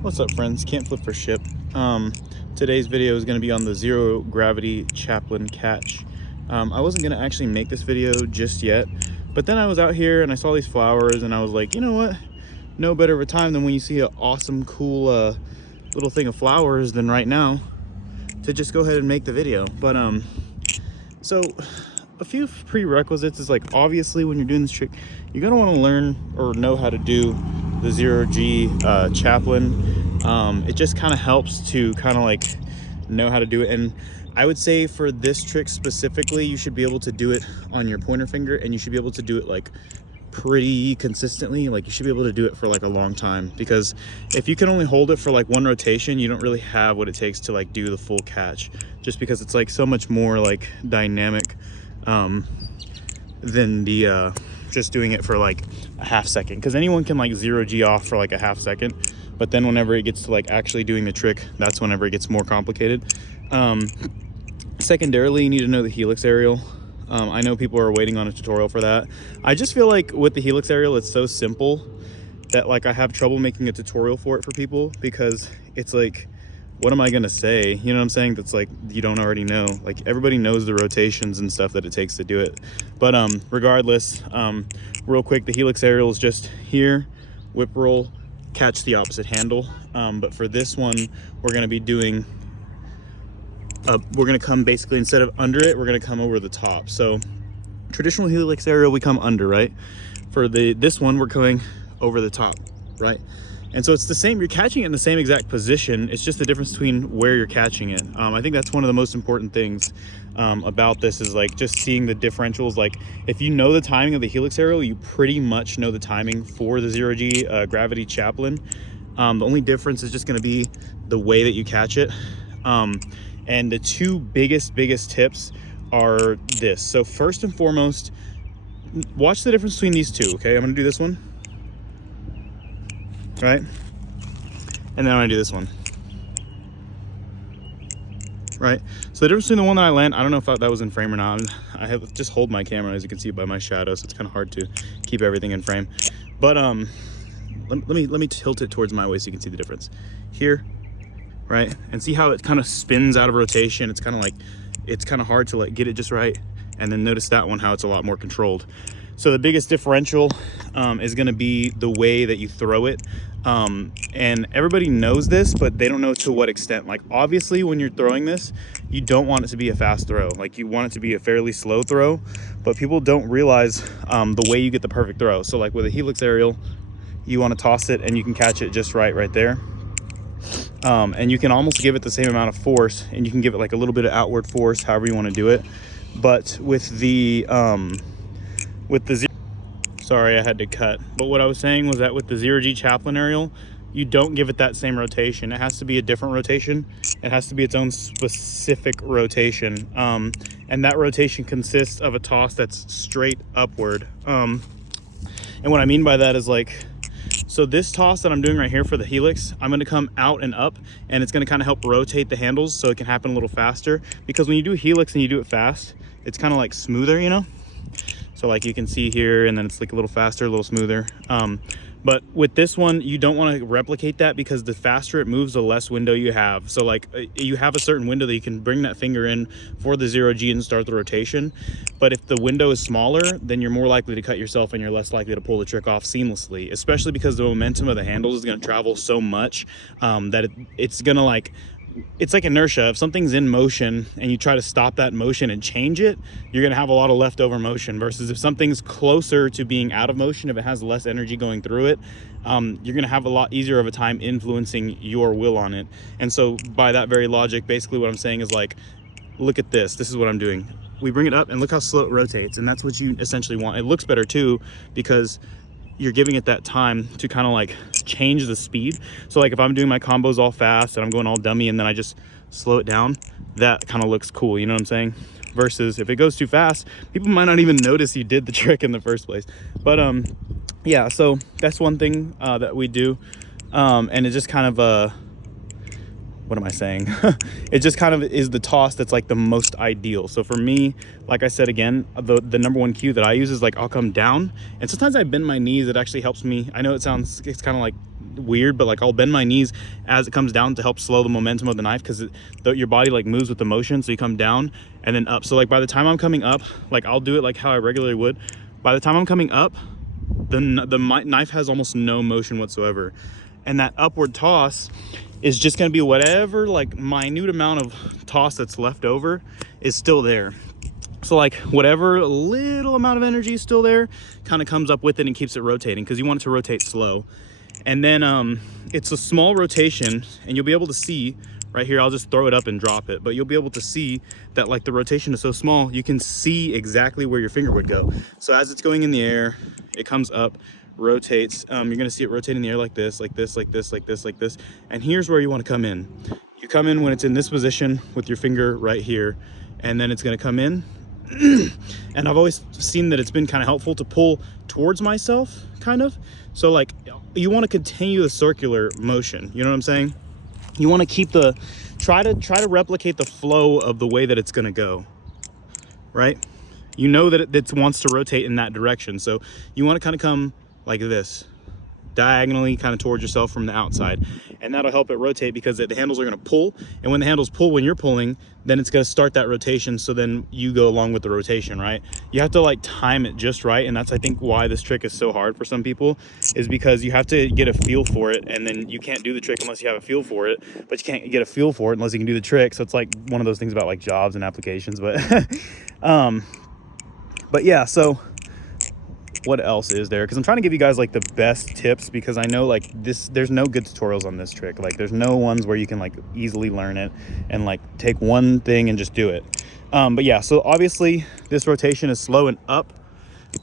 What's up, friends? Can't flip for ship. Today's video is going to be on the zero gravity Chaplin catch. I wasn't going to actually make this video just yet, but then I was out here and I saw these flowers and I was like, you know what, no better of a time than when you see an awesome cool little thing of flowers than right now to just go ahead and make the video. But so a few prerequisites is, like, obviously when you're doing this trick, you're going to want to learn or know how to do the 0G Chaplin. It just kind of helps to kind of like know how to do it. And I would say for this trick specifically, you should be able to do it on your pointer finger, and you should be able to do it like pretty consistently. Like, you should be able to do it for like a long time, because if you can only hold it for like one rotation, you don't really have what it takes to like do the full catch, just because it's like so much more like dynamic than the just doing it for like a half second. Because anyone can like 0G off for like a half second, but then whenever it gets to like actually doing the trick, that's whenever it gets more complicated. Secondarily, you need to know the helix aerial. I know people are waiting on a tutorial for that. I just feel like with the helix aerial, it's so simple that like I have trouble making a tutorial for it for people, because it's like, what am I gonna say? You know what I'm saying? That's like, you don't already know. Like, everybody knows the rotations and stuff that it takes to do it. But regardless, real quick, the helix aerial is just here, whip roll, catch the opposite handle. But for this one, we're gonna be doing, we're gonna come basically, instead of under it, we're gonna come over the top. So traditional helix aerial, we come under, right? For this one, we're coming over the top, right? And so it's the same, you're catching it in the same exact position. It's just the difference between where you're catching it. I think that's one of the most important things about this, is like just seeing the differentials. Like, if you know the timing of the helix aerial, you pretty much know the timing for the 0G gravity Chaplin. The only difference is just gonna be the way that you catch it. And the two biggest tips are this. So first and foremost, watch the difference between these two, okay? I'm gonna do this one, right? And then I'm gonna do this one, right? So the difference between the one that I land, I don't know if that was in frame or not. I have just hold my camera, as you can see by my shadow, so it's kind of hard to keep everything in frame. But let me tilt it towards my way so you can see the difference here, right? And see how it kind of spins out of rotation. It's kind of like, it's kind of hard to like get it just right. And then notice that one, how it's a lot more controlled. So the biggest differential is going to be the way that you throw it. And everybody knows this, but they don't know to what extent. Like, obviously when you're throwing this, you don't want it to be a fast throw. Like, you want it to be a fairly slow throw, but people don't realize the way you get the perfect throw. So like with a helix aerial, you want to toss it and you can catch it just right there. And you can almost give it the same amount of force, and you can give it like a little bit of outward force, however you want to do it. But with the sorry, I had to cut. But what I was saying was that with the 0G Chaplin aerial, you don't give it that same rotation. It has to be a different rotation. It has to be its own specific rotation. And that rotation consists of a toss that's straight upward. And what I mean by that is, like, so this toss that I'm doing right here for the helix, I'm gonna come out and up, and it's gonna kind of help rotate the handles so it can happen a little faster. Because when you do helix and you do it fast, it's kind of like smoother, you know? So like you can see here, and then it's like a little faster, a little smoother. But with this one, you don't want to replicate that, because the faster it moves, the less window you have. So like you have a certain window that you can bring that finger in for the 0G and start the rotation. But if the window is smaller, then you're more likely to cut yourself, and you're less likely to pull the trick off seamlessly, especially because the momentum of the handles is going to travel so much that it's going to like, it's like inertia. If something's in motion and you try to stop that motion and change it, you're gonna have a lot of leftover motion, versus if something's closer to being out of motion, if it has less energy going through it, you're gonna have a lot easier of a time influencing your will on it. And so by that very logic, basically what I'm saying is, like, look at this. This is what I'm doing. We bring it up and look how slow it rotates, and that's what you essentially want. It looks better too, because you're giving it that time to kind of like change the speed. So like if I'm doing my combos all fast and I'm going all dummy and then I just slow it down, that kind of looks cool, you know what I'm saying? Versus if it goes too fast, people might not even notice you did the trick in the first place. But yeah, so that's one thing that we do. And it just kind of what am I saying? It just kind of is the toss that's like the most ideal. So for me, like I said, again, the number one cue that I use is like, I'll come down, and sometimes I bend my knees. It actually helps me. I know it's kind of like weird, but like I'll bend my knees as it comes down to help slow the momentum of the knife, because your body like moves with the motion. So you come down and then up. So like by the time I'm coming up, like I'll do it like how I regularly would. By the time I'm coming up, the knife has almost no motion whatsoever. And that upward toss is just going to be whatever like minute amount of toss that's left over is still there. So like whatever little amount of energy is still there kind of comes up with it and keeps it rotating, because you want it to rotate slow. And then it's a small rotation, and you'll be able to see right here, I'll just throw it up and drop it, but you'll be able to see that like the rotation is so small, you can see exactly where your finger would go. So as it's going in the air, it comes up, rotates. You're gonna see it rotate in the air like this, like this, like this, like this, like this. And here's where you want to come in. You come in when it's in this position with your finger right here, and then it's gonna come in. And I've always seen that it's been kind of helpful to pull towards myself, kind of. So like you want to continue the circular motion, you know what I'm saying? You want to keep the try to replicate the flow of the way that it's going to go, right? You know that it wants to rotate in that direction, so you want to kind of come like this, diagonally kind of towards yourself from the outside, and that'll help it rotate, because the handles are going to pull, and when the handles pull when you're pulling, then it's going to start that rotation, so then you go along with the rotation, right? You have to like time it just right, and that's I think why this trick is so hard for some people, is because you have to get a feel for it, and then you can't do the trick unless you have a feel for it, but you can't get a feel for it unless you can do the trick. So it's like one of those things about like jobs and applications, but but yeah, so what else is there? Because I'm trying to give you guys like the best tips, because I know like there's no good tutorials on this trick. Like there's no ones where you can like easily learn it and like take one thing and just do it. But yeah, so obviously this rotation is slow and up.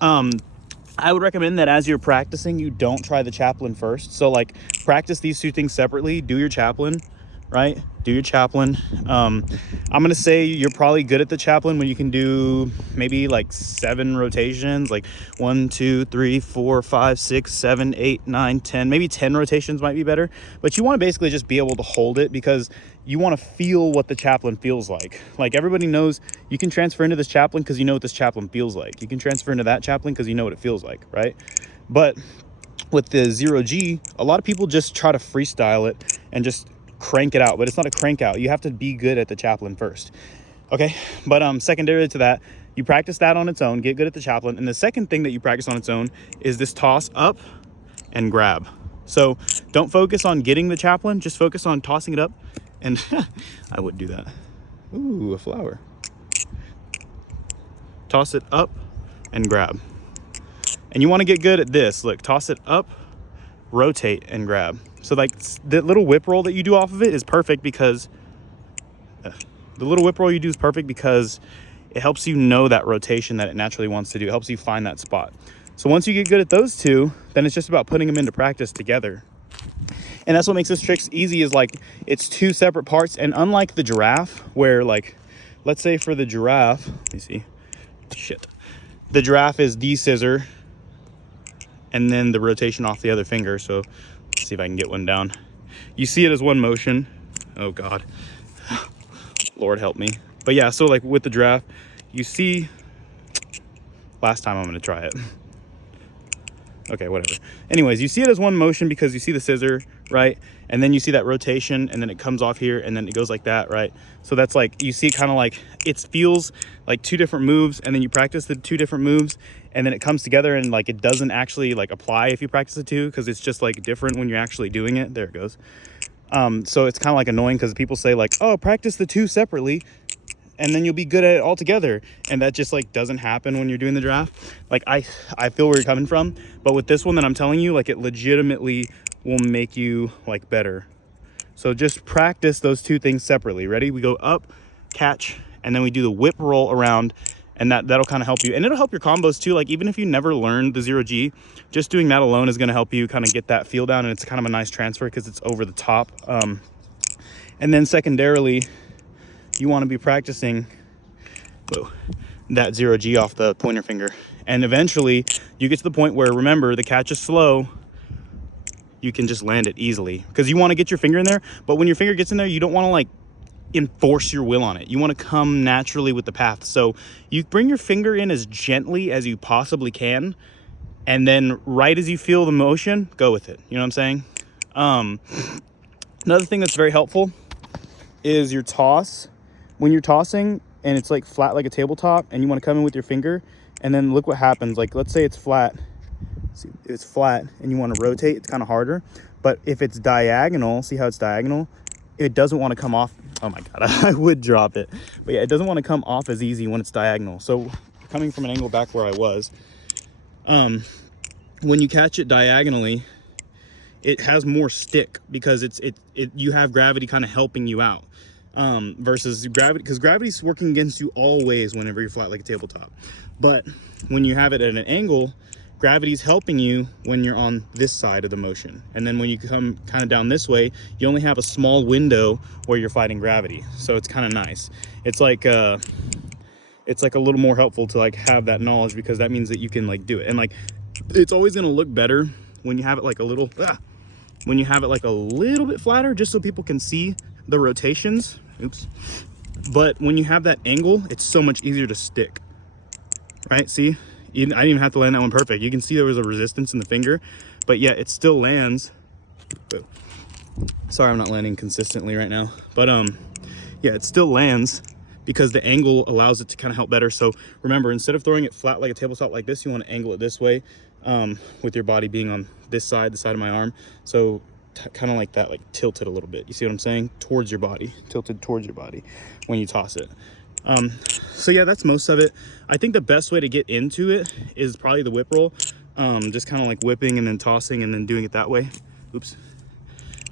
I would recommend that as you're practicing, you don't try the Chaplin first. So like practice these two things separately. Do your Chaplin, right? Do your Chaplin. I'm gonna say you're probably good at the Chaplin when you can do maybe like 7 rotations, like 1, 2, 3, 4, 5, 6, 7, 8, 9, 10, maybe 10 rotations might be better. But you want to basically just be able to hold it, because you want to feel what the Chaplin feels like. Like everybody knows you can transfer into this Chaplin because you know what this Chaplin feels like. You can transfer into that Chaplin because you know what it feels like, right? But with the 0G, a lot of people just try to freestyle it and just crank it out, but it's not a crank out. You have to be good at the Chaplin first, okay? But secondary to that, you practice that on its own, get good at the Chaplin, and the second thing that you practice on its own is this toss up and grab. So don't focus on getting the Chaplin, just focus on tossing it up, and I would do that. Ooh, a flower. Toss it up and grab. And you want to get good at this. Look, toss it up, rotate, and grab. So like the little whip roll that you do off of it is perfect, because it helps you know that rotation that it naturally wants to do. It helps you find that spot. So once you get good at those two, then it's just about putting them into practice together. And that's what makes this trick easy, is like it's 2 separate parts. And unlike the giraffe, where like, let's say for the giraffe, let me see, the giraffe is the scissor and then the rotation off the other finger. So let's see if I can get one down. You see it as one motion. Oh God, Lord help me. But yeah, so like with the giraffe, you see, last time I'm gonna try it. Okay, whatever. Anyways, you see it as one motion because you see the scissor, right? And then you see that rotation, and then it comes off here, and then it goes like that, right? So that's like, you see kind of like, it feels like 2 different moves, and then you practice the 2 different moves, and then it comes together, and like it doesn't actually like apply if you practice the 2, because it's just like different when you're actually doing it. There it goes. So it's kind of like annoying, because people say like, oh, practice the 2 separately, and then you'll be good at it all together. And that just like doesn't happen when you're doing the draft. Like I feel where you're coming from, but with this one that I'm telling you, like it legitimately will make you like better. So just practice those 2 things separately. Ready? We go up, catch, and then we do the whip roll around, and that'll kind of help you. And it'll help your combos too. Like even if you never learned the 0G, just doing that alone is going to help you kind of get that feel down, and it's kind of a nice transfer because it's over the top. And then secondarily, you want to be practicing that 0G off the pointer finger. And eventually you get to the point where, remember, the catch is slow. You can just land it easily because you want to get your finger in there. But when your finger gets in there, you don't want to like enforce your will on it. You want to come naturally with the path. So you bring your finger in as gently as you possibly can. And then right as you feel the motion, go with it. You know what I'm saying? Another thing that's very helpful is your toss. When you're tossing and it's like flat like a tabletop and you want to come in with your finger, and then look what happens. Like, let's say it's flat. See, it's flat and you want to rotate, it's kind of harder. But if it's diagonal, see how it's diagonal? It doesn't want to come off. Oh my God, I would drop it. But yeah, it doesn't want to come off as easy when it's diagonal. So coming from an angle back where I was, when you catch it diagonally, it has more stick because you have gravity kind of helping you out, versus gravity, because gravity's working against you always whenever you're flat like a tabletop. But when you have it at an angle, gravity's helping you when you're on this side of the motion. And then when you come kind of down this way, you only have a small window where you're fighting gravity. So it's kind of nice. It's like a little more helpful to like have that knowledge, because that means that you can like do it. And like, it's always going to look better when you have it like a little, when you have it like a little bit flatter, just so people can see the rotations. Oops. But when you have that angle, it's so much easier to stick, right? See, I didn't even have to land that one perfect. You can see there was a resistance in the finger, but yet it still lands. Sorry, I'm not landing consistently right now, but yeah, it still lands because the angle allows it to kind of help better. So remember, instead of throwing it flat like a tabletop like this, you want to angle it this way, with your body being on this side, the side of my arm. So kind of like that, like tilted a little bit. You see what I'm saying? Towards your body, tilted towards your body when you toss it. So yeah, that's most of it. I think the best way to get into it is probably the whip roll. Just kind of like whipping and then tossing and then doing it that way. Oops.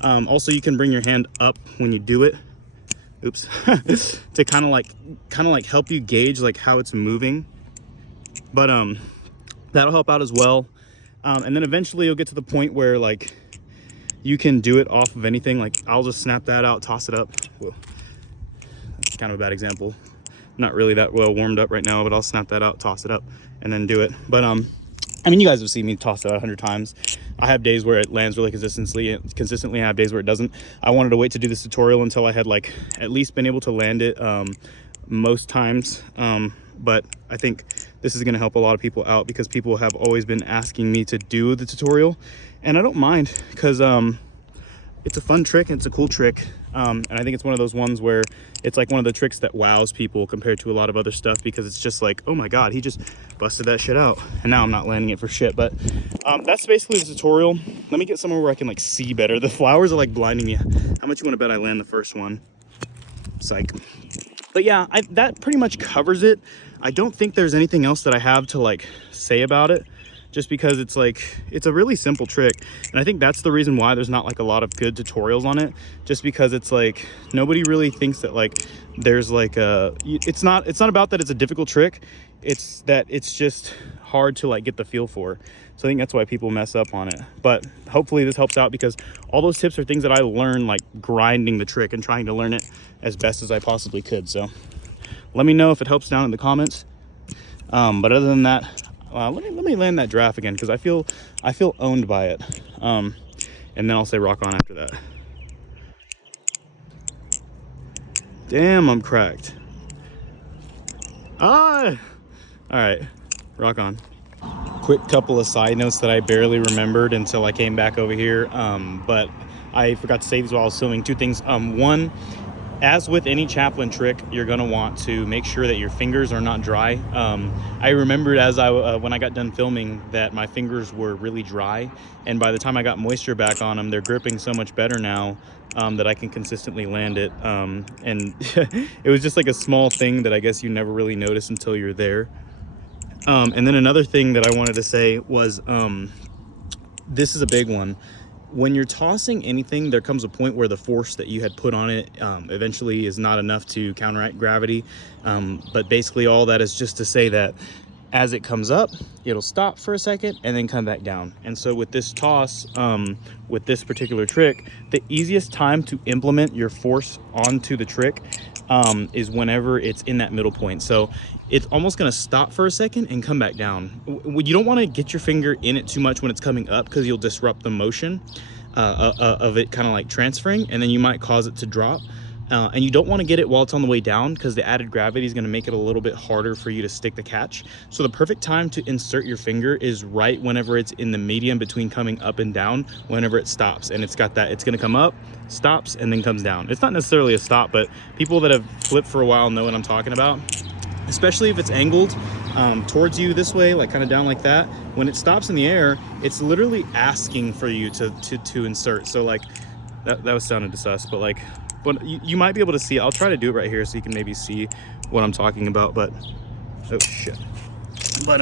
Also, you can bring your hand up when you do it. Oops. To kind of like help you gauge like how it's moving. But that'll help out as well. And then eventually you'll get to the point where like you can do it off of anything. Like, I'll just snap that out, toss it up. Whoa. That's kind of a bad example. Not really that well warmed up right now, but I'll snap that out, toss it up, and then do it. But I mean, you guys have seen me toss it out 100 times. I have days where it lands really consistently, I have days where it doesn't. I wanted to wait to do this tutorial until I had like at least been able to land it most times. But I think this is going to help a lot of people out, because people have always been asking me to do the tutorial, and I don't mind, because it's a fun trick and it's a cool trick. And I think it's one of those ones where it's like one of the tricks that wows people compared to a lot of other stuff, because it's just like, oh my God, he just busted that shit out. And now I'm not landing it for shit. But that's basically the tutorial. Let me get somewhere where I can like see better. The flowers are like blinding me. How much you want to bet I land the first one? Psych. But yeah, that pretty much covers it. I don't think there's anything else that I have to like say about it, just because it's like, it's a really simple trick. And I think that's the reason why there's not like a lot of good tutorials on it, just because it's like, nobody really thinks that like there's like it's not about that it's a difficult trick. It's that it's just hard to like get the feel for. So I think that's why people mess up on it. But hopefully this helps out, because all those tips are things that I learned like grinding the trick and trying to learn it as best as I possibly could. So let me know if it helps down in the comments. But other than that, let me land that giraffe again, because I feel owned by it. And then I'll say rock on after that. Damn, I'm cracked. All right, rock on. Quick couple of side notes that I barely remembered until I came back over here. But I forgot to say these while I was filming. Two things. One, as with any Chaplin trick, you're going to want to make sure that your fingers are not dry. I remembered when I got done filming that my fingers were really dry, and by the time I got moisture back on them, they're gripping so much better now that I can consistently land it. And it was just like a small thing that I guess you never really notice until you're there. And then another thing that I wanted to say was, this is a big one. When you're tossing anything, there comes a point where the force that you had put on it eventually is not enough to counteract gravity. But basically all that is just to say that as it comes up, it'll stop for a second and then come back down. And so with this toss, with this particular trick, the easiest time to implement your force onto the trick is whenever it's in that middle point. So it's almost going to stop for a second and come back down. You don't want to get your finger in it too much when it's coming up, because you'll disrupt the motion of it kind of like transferring, and then you might cause it to drop. And you don't want to get it while it's on the way down, because the added gravity is going to make it a little bit harder for you to stick the catch. So the perfect time to insert your finger is right whenever it's in the medium between coming up and down, whenever it stops. And it's got that, it's going to come up, stops, and then comes down. It's not necessarily a stop, but people that have flipped for a while know what I'm talking about. Especially if it's angled towards you this way, like kind of down like that. When it stops in the air, it's literally asking for you to insert. So like that was sounded to sus, but like, but you might be able to see. I'll try to do it right here so you can maybe see what I'm talking about. But oh shit. But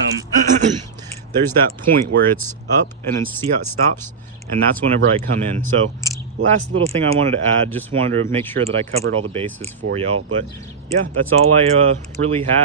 there's that point where it's up, and then see how it stops, and that's whenever I come in. So last little thing I wanted to add, just wanted to make sure that I covered all the bases for y'all. But yeah, that's all I really had.